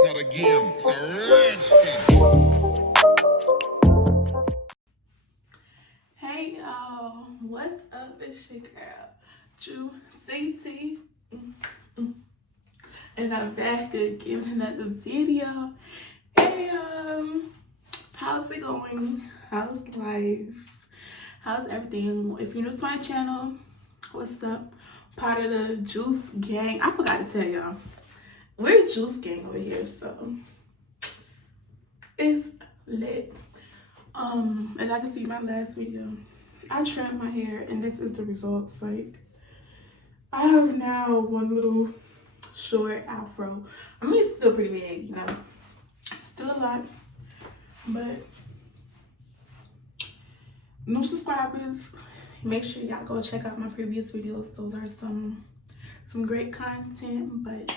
It's not a game, it's a rich thing. Hey y'all, what's up? It's your girl, Drew CT. And I'm back again with another video. Hey, how's it going? How's life? How's everything? If you're new to my channel, what's up? Part of the Juice Gang. I forgot to tell y'all, we're Juice Gang over here, so it's lit. As I can see my last video, I trimmed my hair and this is the results. Like, I have now one little short afro. I mean, it's still pretty big, you know, still a lot, but new subscribers, make sure y'all go check out my previous videos. Those are some great content. But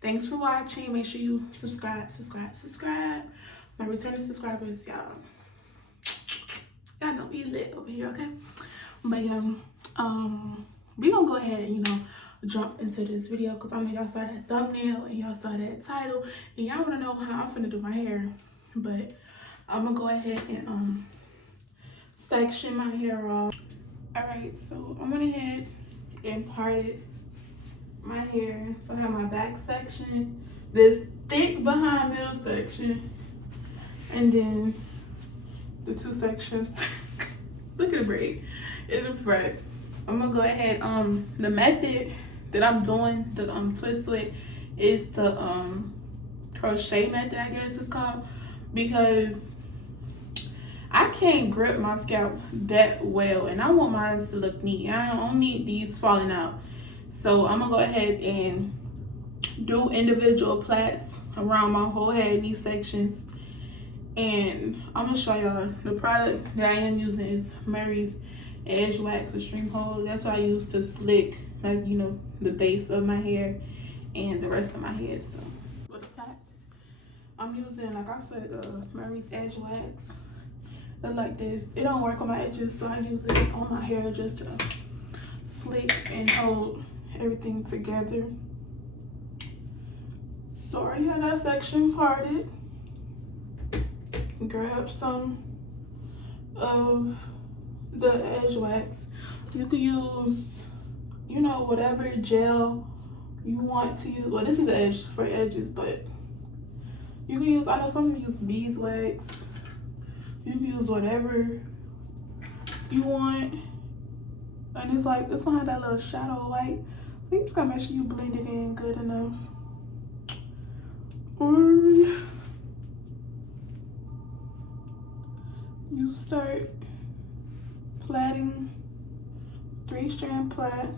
thanks for watching. Make sure you subscribe. My returning subscribers, y'all know we lit over here, okay? But we gonna go ahead and, you know, jump into this video because I know y'all saw that thumbnail and y'all saw that title and y'all want to know how I'm finna do my hair. But I'm gonna go ahead and section my hair off. All right, so I went ahead and parted my hair. So I have my back section, this thick behind middle section, and then the two sections look at the braid in the front. I'm gonna go ahead, the method that I'm doing the twist with is the crochet method, I guess it's called, because I can't grip my scalp that well and I want mine to look neat. I don't need these falling out. So I'm gonna go ahead and do individual plaits around my whole head in these sections. And I'm gonna show y'all the product that I am using is Mary's Edgewax with string hold. That's what I use to slick, like, you know, the base of my hair and the rest of my head. So for the plaits, I'm using, like I said, Mary's Edgewax. Look like this. It don't work on my edges, so I use it on my hair just to slick and hold everything together. So I already have that section parted. Grab some of the Edgewax. You can use, you know, whatever gel you want to use. Well, this is edge for edges, but you can use, I know some use beeswax. You can use whatever you want. And it's like, it's gonna have that little shadow white. So you just gotta make sure you blend it in good enough. You start plaiting, 3-strand plait.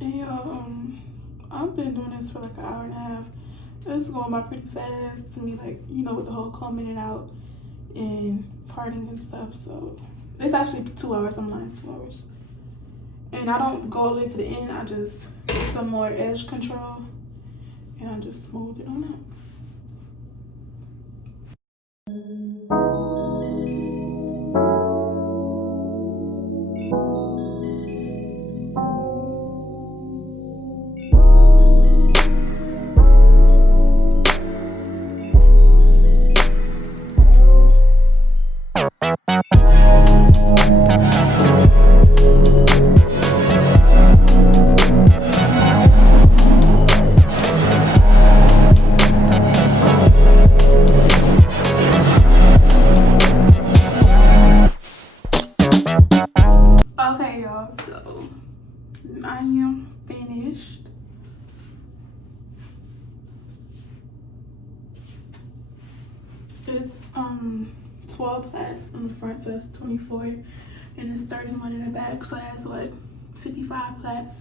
And y'all, I've been doing this for like an hour and a half. It's going by pretty fast to me, like, you know, with the whole combing it out and parting and stuff. So it's actually 2 hours. I'm lying, it's 2 hours. And I don't go all the way to the end. I just get some more edge control and I just smooth it on out. Okay, y'all, so I am finished. It's 12 plaits on the front, so that's 24, and it's 31 in the back, so that's what, 55 plaits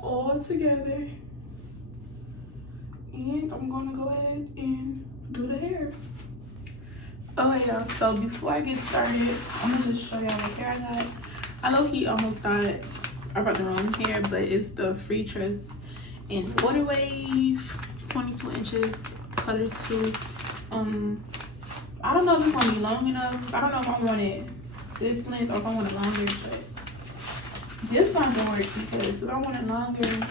all together. And I'm gonna go ahead and do the hair. Okay, y'all, so before I get started, I'm gonna just show y'all what hair I got. I low-key almost thought I brought the wrong hair, but it's the Freetress in Waterwave, 22 inches, color 2. I don't know if it's gonna be long enough. I don't know if I want it this length or if I want it longer, but this not gonna work because if I want it longer,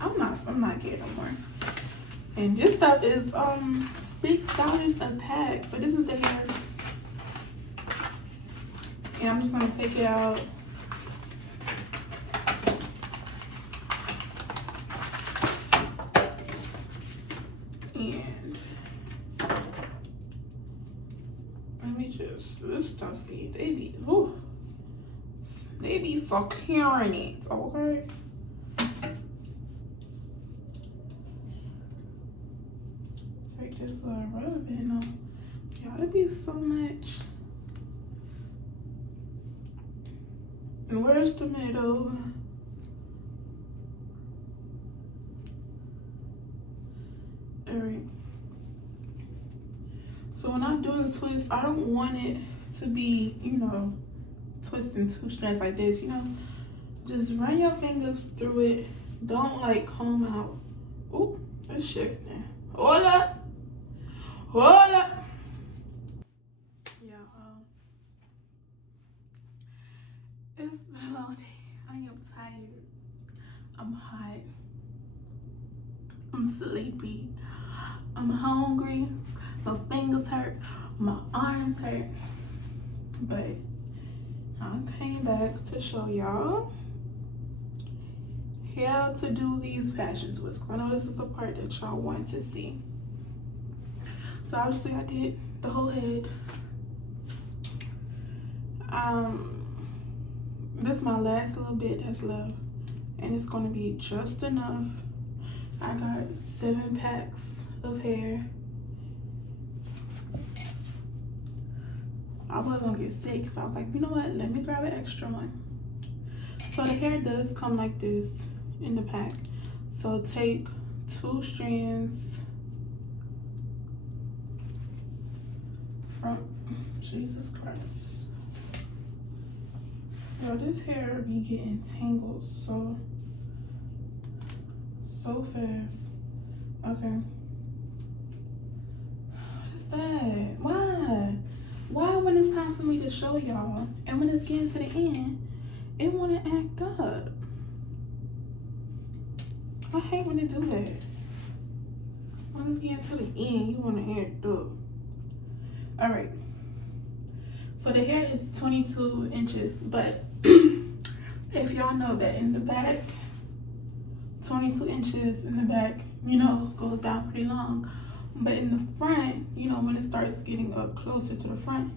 I'm not getting no more. And this stuff is $6 a pack, but this is the hair. And I'm just gonna take it out. And let me just, this stuff they be securing it, okay? Take this little rubber band off. Y'all, it be so much. And where's the middle? Alright. So when I do the twist, I don't want it to be, you know, twisting two strands like this, you know. Just run your fingers through it. Don't like comb out. Oh, it's shifting. Hold up. Hold up. Yeah, it's been a long day. I am tired. I'm hot. I'm sleepy. I'm hungry. My fingers hurt. My arms hurt. But I came back to show y'all how to do these fashion twists. I know this is the part that y'all want to see. So obviously I did the whole head. This is my last little bit that's left, and it's gonna be just enough. I got 7 packs of hair. I was gonna get 6, but I was like, you know what? Let me grab an extra one. So the hair does come like this in the pack. So take 2 strands from, Jesus Christ. Yo, this hair be getting tangled so fast. Okay. What is that? Why when it's time for me to show y'all and when it's getting to the end, it wanna act up? I hate when they do that. When it's getting to the end, you wanna act up. All right. So the hair is 22 inches, but if y'all know that in the back, 22 inches in the back, you know, goes down pretty long. But in the front, you know, when it starts getting up closer to the front,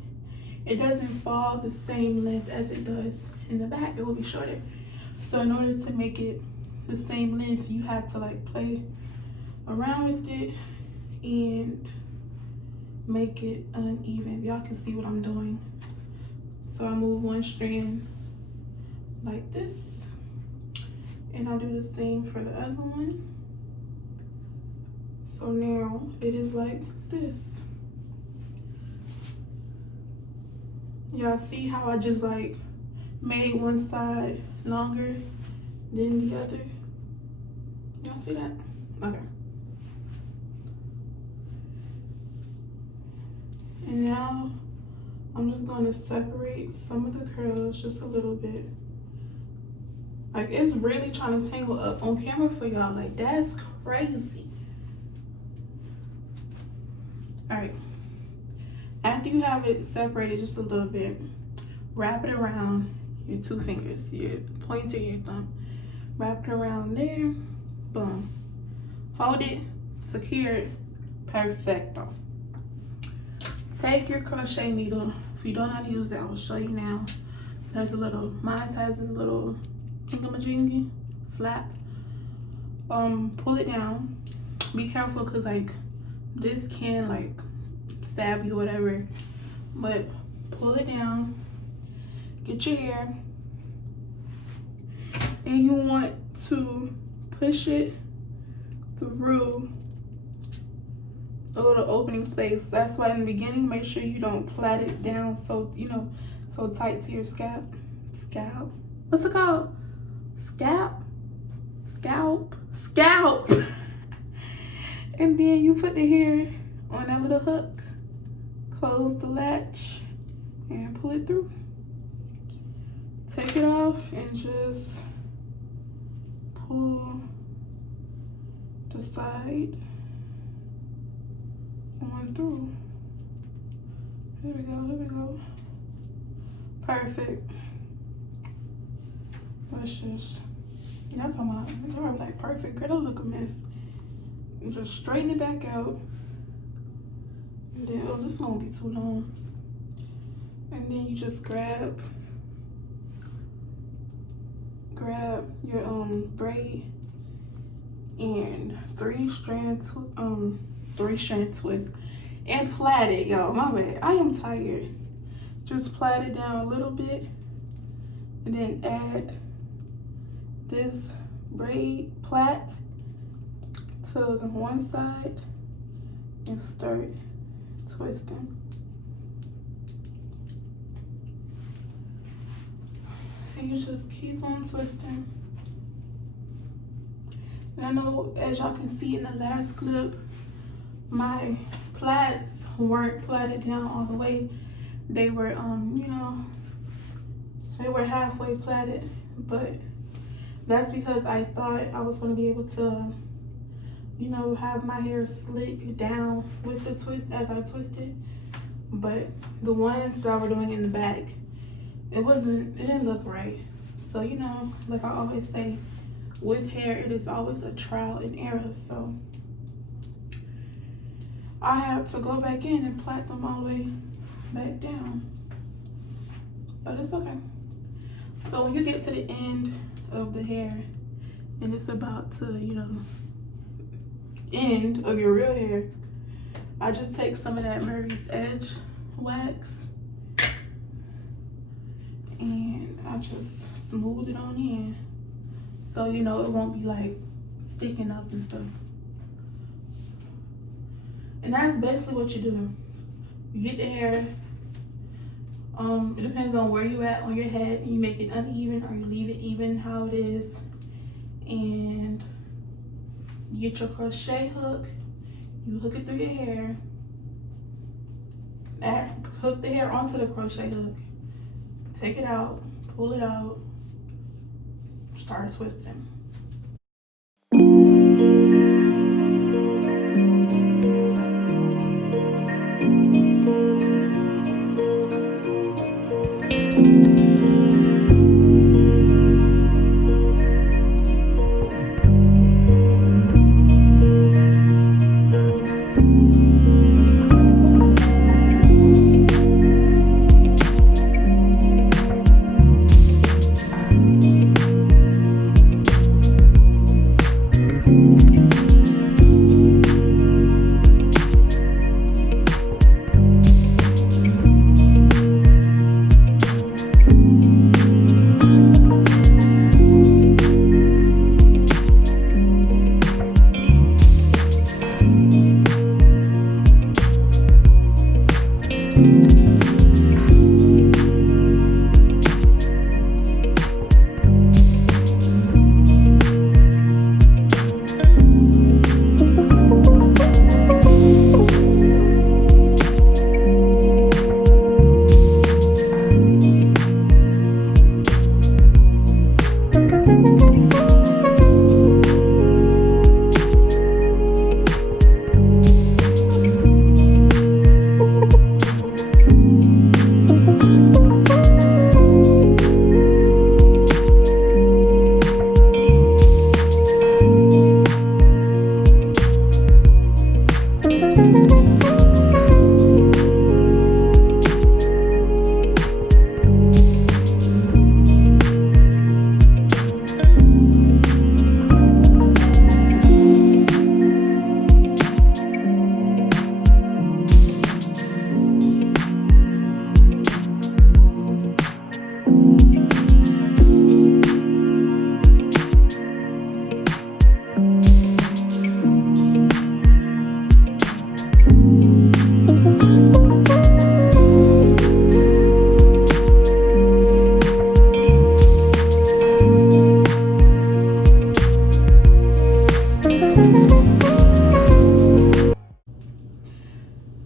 it doesn't fall the same length as it does in the back. It will be shorter. So in order to make it the same length, you have to like play around with it and make it uneven. Y'all can see what I'm doing. So I move one strand like this, and I'll do the same for the other one. So now it is like this. Y'all see how I just like made one side longer than the other? Y'all see that? Okay. And now I'm just going to separate some of the curls just a little bit. Like, it's really trying to tangle up on camera for y'all. Like, that's crazy. All right. After you have it separated just a little bit, wrap it around your 2 fingers, your pointer, your thumb. Wrap it around there. Boom. Hold it, secure it. Perfecto. Take your crochet needle. If you don't know how to use it, I will show you now. There's a little, mine has this little thingamajiggy flap. Pull it down. Be careful, cause like this can like stab you or whatever. But pull it down. Get your hair, and you want to push it through a little opening space. That's why in the beginning, make sure you don't plait it down so, you know, so tight to your scalp. What's it called? Scalp. And then you put the hair on that little hook. close the latch and pull it through. Take it off and just pull the side on through. Here we go, here we go. Perfect. Let's just, that's how my, you're like perfect, girl, don't look a mess. And just straighten it back out. And then, oh, this won't be too long. And then you just grab your braid and three strand twist and plait it, y'all. My bad, I am tired. Just plait it down a little bit and then add this braid plait to the one side and start twisting. And you just keep on twisting. And I know, as y'all can see in the last clip, my plaits weren't plaited down all the way. They were, you know, they were halfway plaited, but that's because I thought I was going to be able to, you know, have my hair slick down with the twist as I twisted. But the ones that I were doing in the back, it didn't look right. So, you know, like I always say, with hair, it is always a trial and error. So I had to go back in and plait them all the way back down. But it's okay. So when you get to the end of the hair and it's about to, you know, end of your real hair, I just take some of that Murray's Edgewax and I just smooth it on in, so you know it won't be like sticking up and stuff. And that's basically what you do. You get the hair, it depends on where you at on your head. You make it uneven or you leave it even how it is. And you get your crochet hook, you hook it through your hair, hook the hair onto the crochet hook, take it out, pull it out, start twisting.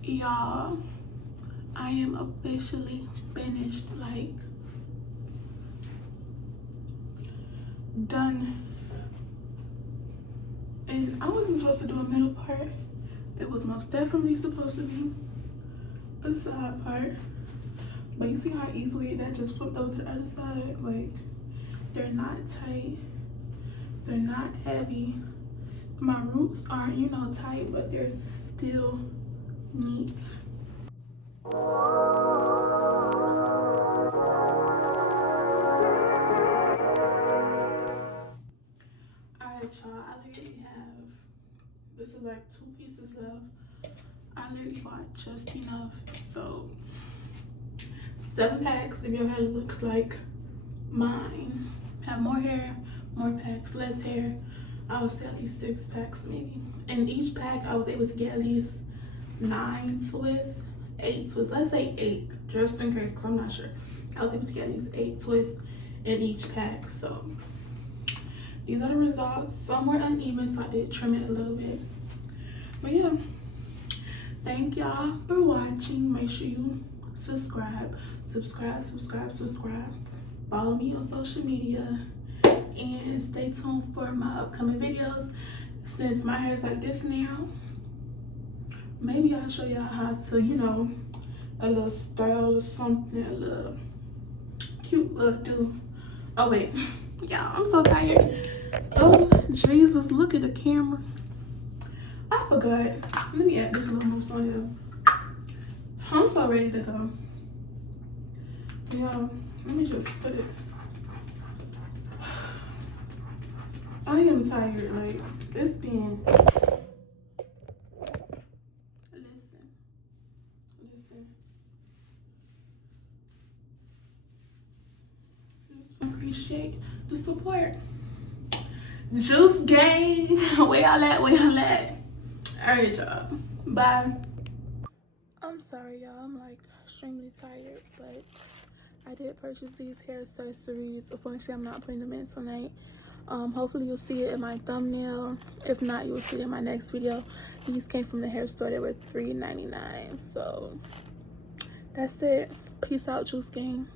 Y'all, done. And I wasn't supposed to do a middle part. It was most definitely supposed to be a side part. But you see how easily that just flipped over to the other side? Like, they're not tight. They're not heavy. My roots aren't, you know, tight, but they're still neat. Alright, y'all, I literally have, this is like 2 pieces left. I literally bought just enough. So 7 packs if your hair looks like mine. Have more hair, more packs, less hair. I would say at least 6 packs maybe. In each pack, I was able to get at least 9 twists, 8 twists. Let's say 8, just in case, because I'm not sure. I was able to get at least 8 twists in each pack. So these are the results. Some were uneven, so I did trim it a little bit. But yeah, thank y'all for watching. Make sure you subscribe. Follow me on social media. And stay tuned for my upcoming videos. Since my hair is like this now, maybe I'll show y'all how to, you know, a little style or something, a little cute little do. Oh wait, y'all, I'm so tired. Oh Jesus, look at the camera. I forgot. Let me add this little mousse on here. I'm so ready to go. Yeah, let me just put it. I am tired, like, it's been, listen, just appreciate the support. Juice gang, where y'all at, Alright, y'all, bye. I'm sorry, y'all, I'm like extremely tired, but I did purchase these hair accessories. Unfortunately, I'm not putting them in tonight. Hopefully you'll see it in my thumbnail. If not, you'll see it in my next video. These came from the hair store. They were $3.99. So that's it. Peace out, Juice Gang.